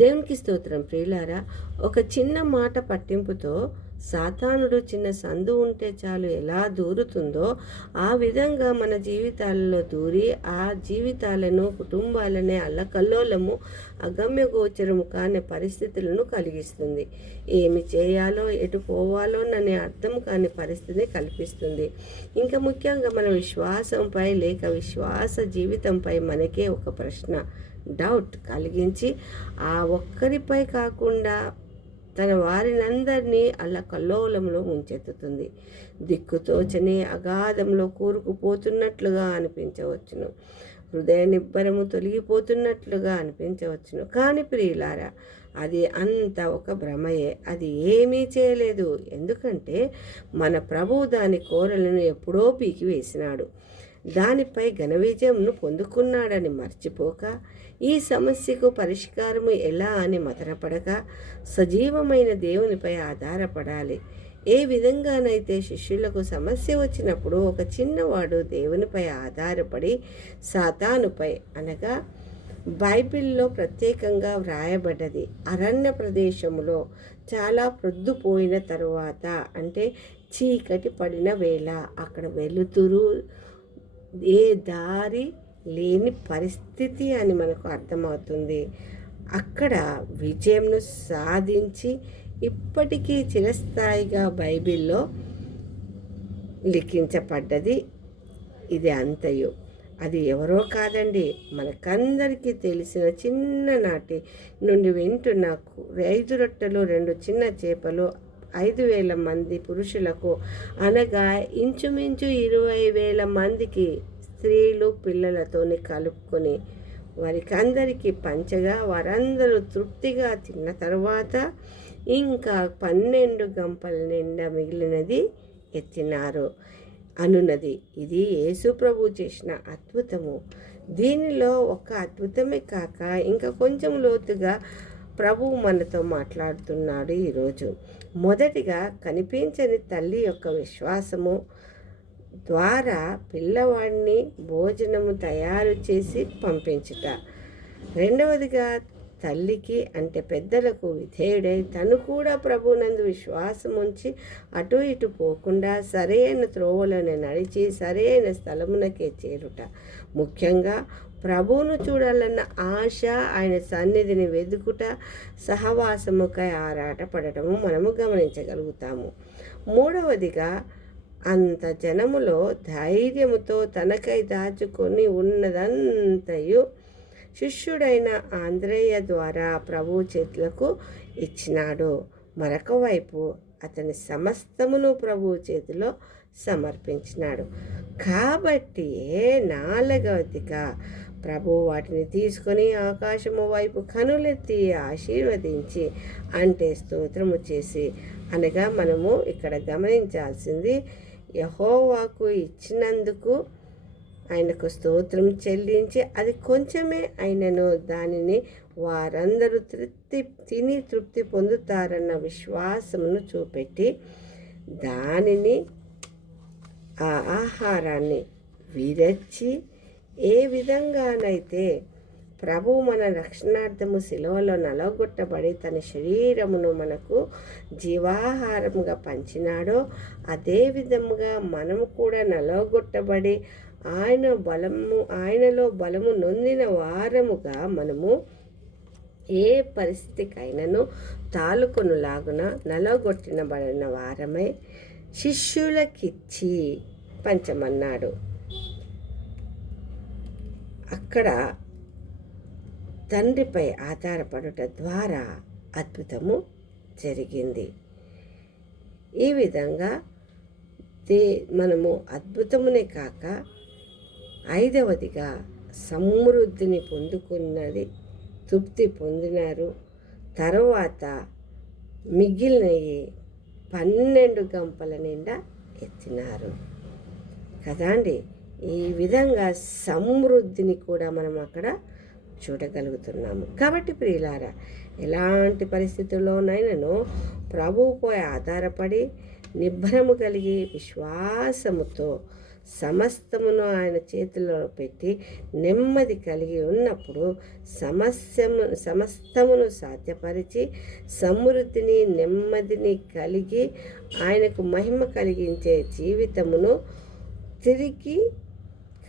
దేవునికి స్తోత్రం ప్రియులారా. ఒక చిన్న మాట పట్టింపుతో సాతానుడు చిన్న సందు ఉంటే చాలు ఎలా దూరుతుందో ఆ విధంగా మన జీవితాలలో దూరి ఆ జీవితాలను, కుటుంబాలనే అల్లకల్లోలము, అగమ్యగోచరము కాని పరిస్థితులను కలిగిస్తుంది. ఏమి చేయాలో, ఎటు పోవాలోననే అర్థం కాని పరిస్థితిని కల్పిస్తుంది. ఇంకా ముఖ్యంగా మన విశ్వాసంపై లేక విశ్వాస జీవితంపై మనకే ఒక ప్రశ్న, డౌట్ కలిగించి ఆ ఒక్కరిపై కాకుండా తన వారినందరినీ కల్లోలంలో ముంచెత్తుతుంది. దిక్కుతోచని అగాధంలో కూరుకుపోతున్నట్లుగా అనిపించవచ్చును. హృదయ నిబ్బరము తొలగిపోతున్నట్లుగా అనిపించవచ్చును. కానీ ప్రియులారా, అది అంత ఒక భ్రమయే. అది ఏమీ చేయలేదు. ఎందుకంటే మన ప్రభువు దాని కోరలను ఎప్పుడో పీకివేసినాడు. దానిపై ఘన విజయంను పొందుకున్నాడని మర్చిపోక, ఈ సమస్యకు పరిష్కారము ఎలా అని మతనపడక సజీవమైన దేవునిపై ఆధారపడాలి. ఏ విధంగానైతే శిష్యులకు సమస్య వచ్చినప్పుడు ఒక చిన్నవాడు దేవునిపై ఆధారపడి సాతానుపై, అనగా బైబిల్లో ప్రత్యేకంగా వ్రాయబడ్డది, అరణ్య ప్రదేశంలో చాలా ప్రొద్దుపోయిన తరువాత, అంటే చీకటి పడిన వేళ, అక్కడ వెలుతురు, ఏ దారి లేని పరిస్థితి అని మనకు అర్థమవుతుంది. అక్కడ విజయంను సాధించి ఇప్పటికీ చిరస్థాయిగా బైబిల్లో లిఖించబడ్డది ఇది అంతయు. అది ఎవరో కాదండి, మనకందరికీ తెలిసిన చిన్ననాటి నుండి వింటున్న 5 రొట్టెలు 2 చిన్న చేపలు 5,000 మంది పురుషులకు, అనగా ఇంచుమించు 20,000 మందికి స్త్రీలు పిల్లలతోని కలుపుకొని వారికి అందరికీ పంచగా వారందరూ తృప్తిగా తిన్న తర్వాత ఇంకా 12 గంపల నిండా మిగిలినది ఎత్తినారు అనున్నది. ఇది యేసు ప్రభు చేసిన అద్భుతము. దీనిలో ఒక అద్భుతమే కాక ఇంకా కొంచెం లోతుగా ప్రభువు మనతో మాట్లాడుతున్నాడు ఈరోజు. మొదటిగా కనిపించని తల్లి యొక్క విశ్వాసము ద్వారా పిల్లవాడిని భోజనము తయారు చేసి పంపించుట. రెండవదిగా తల్లికి, అంటే పెద్దలకు విధేయుడై తను కూడా ప్రభువునందు విశ్వాసం ఉంచి అటు ఇటు పోకుండా సరైన త్రోవలోనే నడిచి సరైన స్థలమునకే చేరుట. ముఖ్యంగా ప్రభువును చూడాలన్న ఆశ, ఆయన సన్నిధిని వెతుకుట, సహవాసముకై ఆరాటపడటము మనము గమనించగలుగుతాము. మూడవదిగా అంత జనములో ధైర్యముతో తనకై దాచుకొని ఉన్నదంతయు శిష్యుడైన ఆంద్రేయ ద్వారా ప్రభు చేతులకు ఇచ్చినాడు. మరొక వైపు అతని సమస్తమును ప్రభు చేతిలో సమర్పించినాడు. కాబట్టి నాలుగవదిగా ప్రభు వాటిని తీసుకొని ఆకాశము వైపు కనులెత్తి ఆశీర్వదించి, అంటే స్తోత్రము చేసి, అనగా మనము ఇక్కడ గమనించాల్సింది, యెహోవాకు ఇచ్చినందుకు ఆయనకు స్తోత్రం చెల్లించి, అది కొంచెమే అయినను దానిని వారందరూ తిని తృప్తి పొందుతారన్న విశ్వాసమును చూపెట్టి దానిని, ఆ ఆహారాన్ని విరచి, ఏ విధంగానైతే ప్రభువు మన రక్షణార్థము శిలువలో నలగొట్టబడి తన శరీరమును మనకు జీవాహారముగా పంచినాడో, అదే విధముగా మనము కూడా నలగొట్టబడి ఆయనలో బలము నొందిన వారముగా మనము ఏ పరిస్థితికైనాను తాలుకొనులాగున నలగొట్టినబడిన వారమై శిష్యులకిచ్చి పంచమన్నాడు. అక్కడ తండ్రిపై ఆధారపడుట ద్వారా అద్భుతము జరిగింది. ఈ విధంగా మనము అద్భుతమునే కాక ఐదవదిగా సమృద్ధిని పొందుకున్నది, తృప్తి పొందినారు. తర్వాత మిగిలినవి 12 గంపల నిండా ఎత్తినారు కదండి. ఈ విధంగా సమృద్ధిని కూడా మనం అక్కడ చూడగలుగుతున్నాము. కాబట్టి ప్రియులారా, ఎలాంటి పరిస్థితుల్లోనైనాను ప్రభువుపై ఆధారపడి నిబ్బరము కలిగి విశ్వాసముతో సమస్తమును ఆయన చేతిలో పెట్టి నెమ్మది కలిగి ఉన్నప్పుడు సమస్తమును సాధ్యపరిచి సమృద్ధిని నెమ్మదిని కలిగి ఆయనకు మహిమ కలిగించే జీవితమును తిరిగి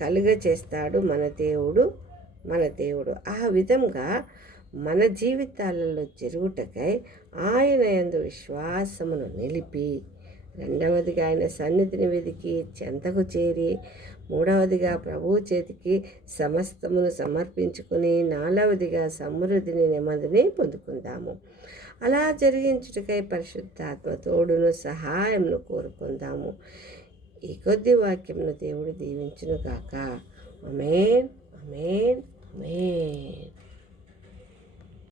కలుగచేస్తాడు మన దేవుడు. ఆ విధంగా మన జీవితాలలో జరుగుటకై ఆయన యందు విశ్వాసమును నిలిపి, రెండవదిగా ఆయన సన్నిధిని వెదికి చెంతకు చేరి, మూడవదిగా ప్రభువు చేతికి సమస్తమును సమర్పించుకుని, నాలుగవదిగా సమృద్ధిని నెమ్మదిని పొందుకుందాము. అలా జరిగించుటకై పరిశుద్ధాత్మ తోడును సహాయమును కోరుకుందాము. ఈ కొద్ది వాక్యమును దేవుడు దీవించును గాక. ఆమేన్, ఆమేన్, ఆమేన్.